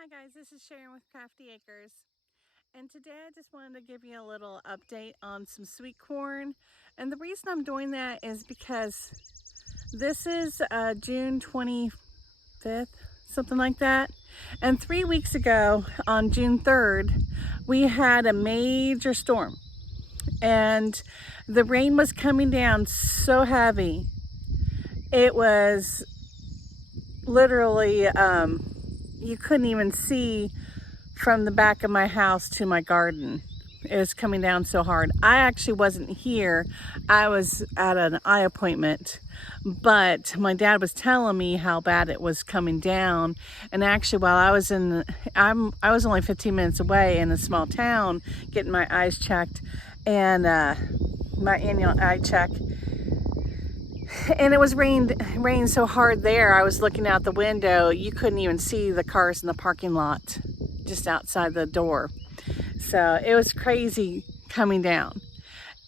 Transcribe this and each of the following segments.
Hi guys, this is Sharon with Crafty Acres, and today I just wanted to give you a little update on some sweet corn. And the reason I'm doing that is because this is June 25th, something like that. And 3 weeks ago on June 3rd, we had a major storm, and the rain was coming down so heavy. It was literally, you couldn't even see from the back of my house to my garden. It was coming down so hard. I actually wasn't here. I was at an eye appointment, but my dad was telling me how bad it was coming down. And actually, while I was I was only 15 minutes away in a small town getting my eyes checked, and my annual eye check. And it was rained so hard there. I was looking out the window. You couldn't even see the cars in the parking lot just outside the door. So it was crazy coming down.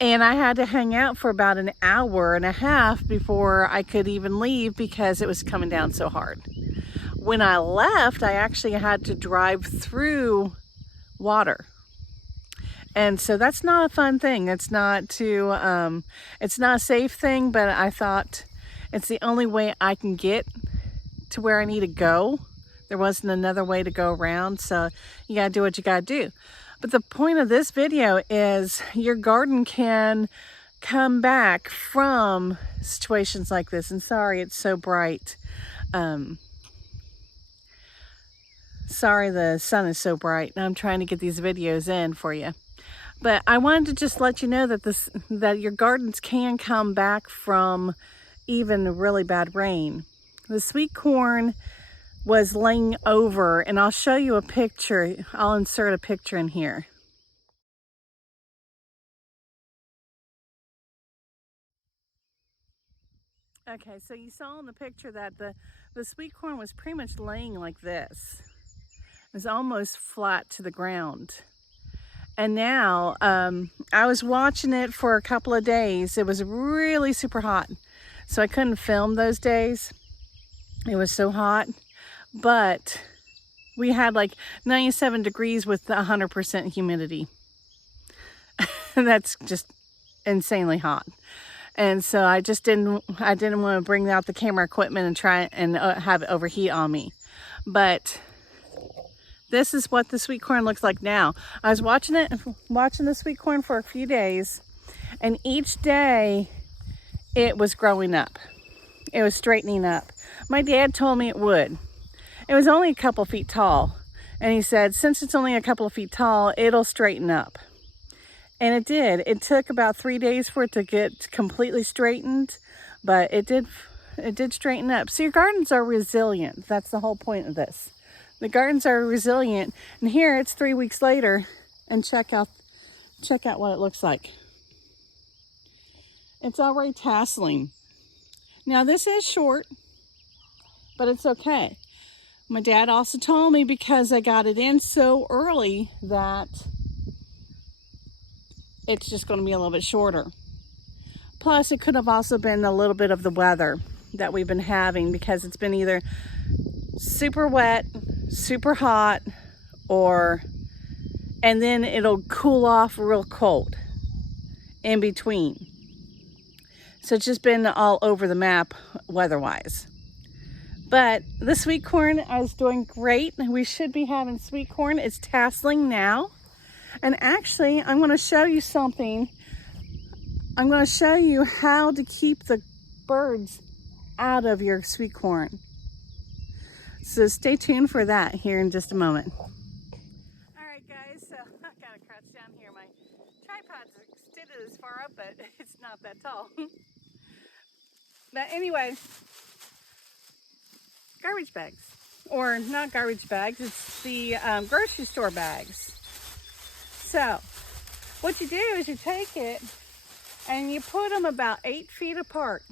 And I had to hang out for about an hour and a half before I could even leave because it was coming down so hard. When I left, I actually had to drive through water. And so that's not a fun thing. It's not a safe thing, but I thought it's the only way I can get to where I need to go. There wasn't another way to go around, so you gotta do what you gotta do. But the point of this video is your garden can come back from situations like this. And sorry, it's so bright. Sorry, the sun is so bright, and I'm trying to get these videos in for you. But I wanted to just let you know that that your gardens can come back from even really bad rain. The sweet corn was laying over, and I'll show you a picture. I'll insert a picture in here. Okay, so you saw in the picture that the sweet corn was pretty much laying like this. It was almost flat to the ground. And now, I was watching it for a couple of days. It was really super hot, so I couldn't film those days. It was so hot, but we had like 97 degrees with 100% humidity. That's just insanely hot. And so I didn't want to bring out the camera equipment and try and have it overheat on me. But this is what the sweet corn looks like now. I was watching the sweet corn for a few days, and each day it was growing up. It was straightening up. My dad told me it would. It was only a couple feet tall, and he said, since it's only a couple of feet tall, it'll straighten up. And it did. It took about 3 days for it to get completely straightened, but it did straighten up. So your gardens are resilient. That's the whole point of this. The gardens are resilient, and here it's 3 weeks later, and check out what it looks like. It's already tasseling. Now this is short, but it's okay. My dad also told me because I got it in so early that it's just going to be a little bit shorter. Plus, it could have also been a little bit of the weather that we've been having, because it's been either super wet, super hot, and then it'll cool off real cold in between. So it's just been all over the map weather-wise. But the sweet corn is doing great. We should be having sweet corn. It's tasseling now. And actually, I'm going to show you something. I'm going to show you how to keep the birds out of your sweet corn. So stay tuned for that here in just a moment. All right, guys, so I gotta crouch down here. My tripod's extended as far up, but it's not that tall. But anyway, garbage bags, or not garbage bags, it's the grocery store bags. So what you do is you take it and you put them about 8 feet apart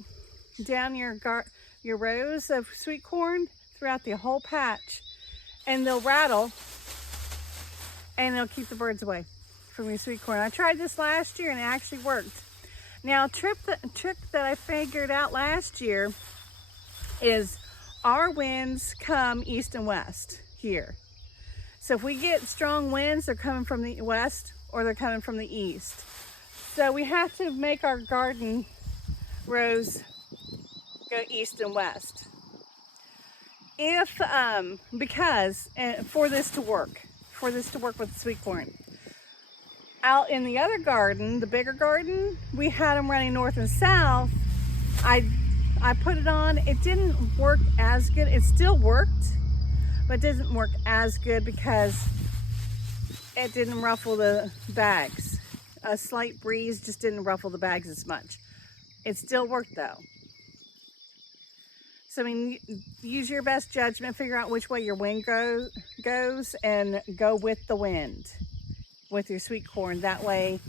down your rows of sweet corn throughout the whole patch, and they'll rattle and they'll keep the birds away from your sweet corn. I tried this last year and it actually worked. Now, a trick that I figured out last year is our winds come east and west here. So if we get strong winds, they're coming from the west or they're coming from the east. So we have to make our garden rows go east and west. Because for this to work with the sweet corn. Out in the other garden, the bigger garden, we had them running north and south. I put it on, it didn't work as good. It still worked, but it didn't work as good because it didn't ruffle the bags. A slight breeze just didn't ruffle the bags as much. It still worked though. So I mean, use your best judgment, figure out which way your wind goes and go with the wind with your sweet corn. That way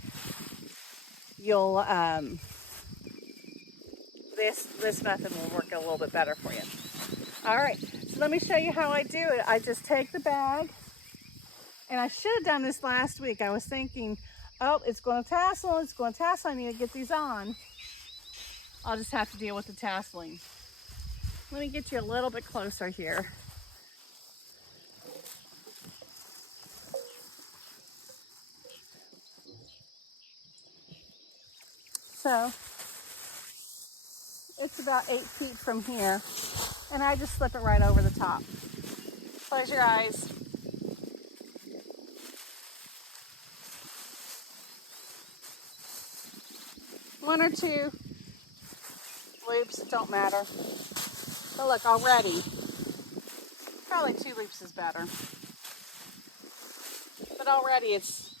you'll, this method will work a little bit better for you. All right, so let me show you how I do it. I just take the bag, and I should have done this last week. I was thinking, oh, it's going to tassel, I need to get these on. I'll just have to deal with the tasseling. Let me get you a little bit closer here. So it's about 8 feet from here, and I just slip it right over the top. Close your eyes. One or two loops, it don't matter. But look, already, probably 2 loops is better. But already it's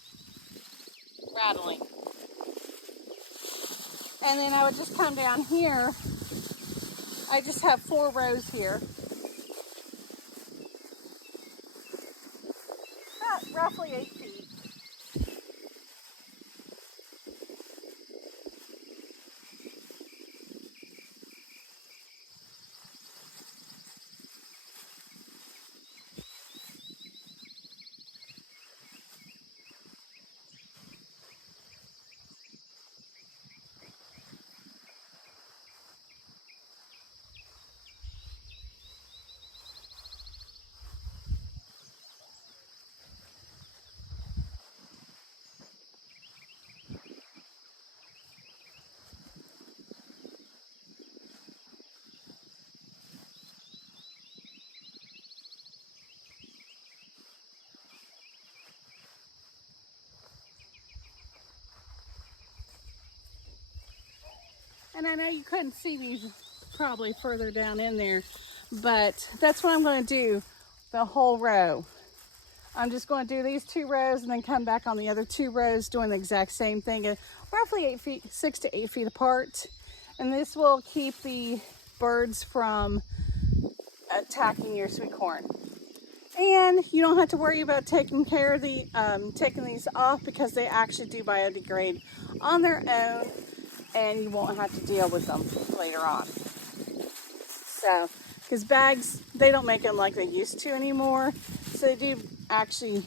rattling. And then I would just come down here. I just have 4 rows here. About roughly 8 feet. And I know you couldn't see these probably further down in there, but that's what I'm going to do the whole row. I'm just going to do these 2 rows and then come back on the other 2 rows doing the exact same thing, roughly 8 feet, 6 to 8 feet apart. And this will keep the birds from attacking your sweet corn. And you don't have to worry about taking care of taking these off, because they actually do biodegrade on their own, and you won't have to deal with them later on. So, because bags, they don't make them like they used to anymore. So they do actually,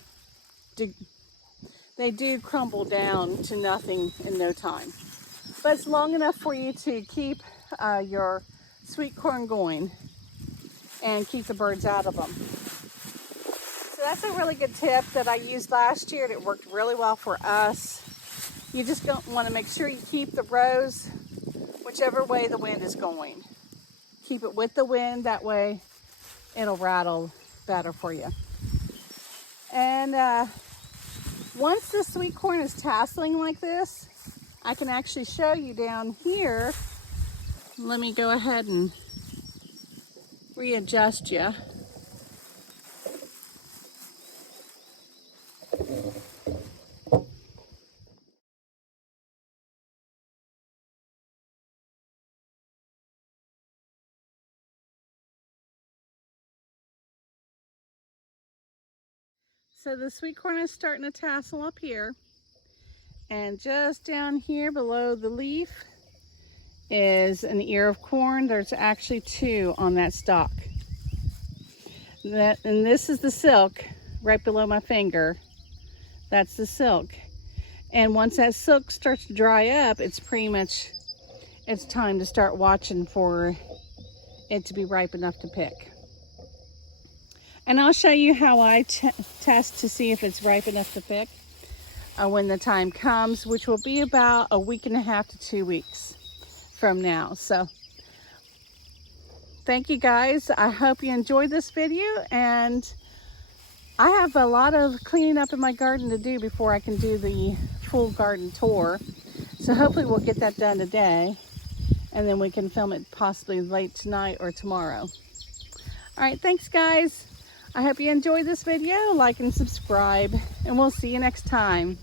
they do crumble down to nothing in no time. But it's long enough for you to keep your sweet corn going and keep the birds out of them. So that's a really good tip that I used last year, and it worked really well for us. You just don't want to make sure you keep the rows whichever way the wind is going. Keep it with the wind, that way it'll rattle better for you. And once the sweet corn is tasseling like this, I can actually show you down here. Let me go ahead and readjust you. So the sweet corn is starting to tassel up here, and just down here below the leaf is an ear of corn. There's actually 2 on that stalk. And this is the silk right below my finger. That's the silk. And once that silk starts to dry up, it's time to start watching for it to be ripe enough to pick. And I'll show you how I test to see if it's ripe enough to pick when the time comes, which will be about a week and a half to 2 weeks from now. So thank you guys. I hope you enjoyed this video, and I have a lot of cleaning up in my garden to do before I can do the full garden tour. So hopefully we'll get that done today, and then we can film it possibly late tonight or tomorrow. All right, thanks guys. I hope you enjoyed this video. Like and subscribe, and we'll see you next time.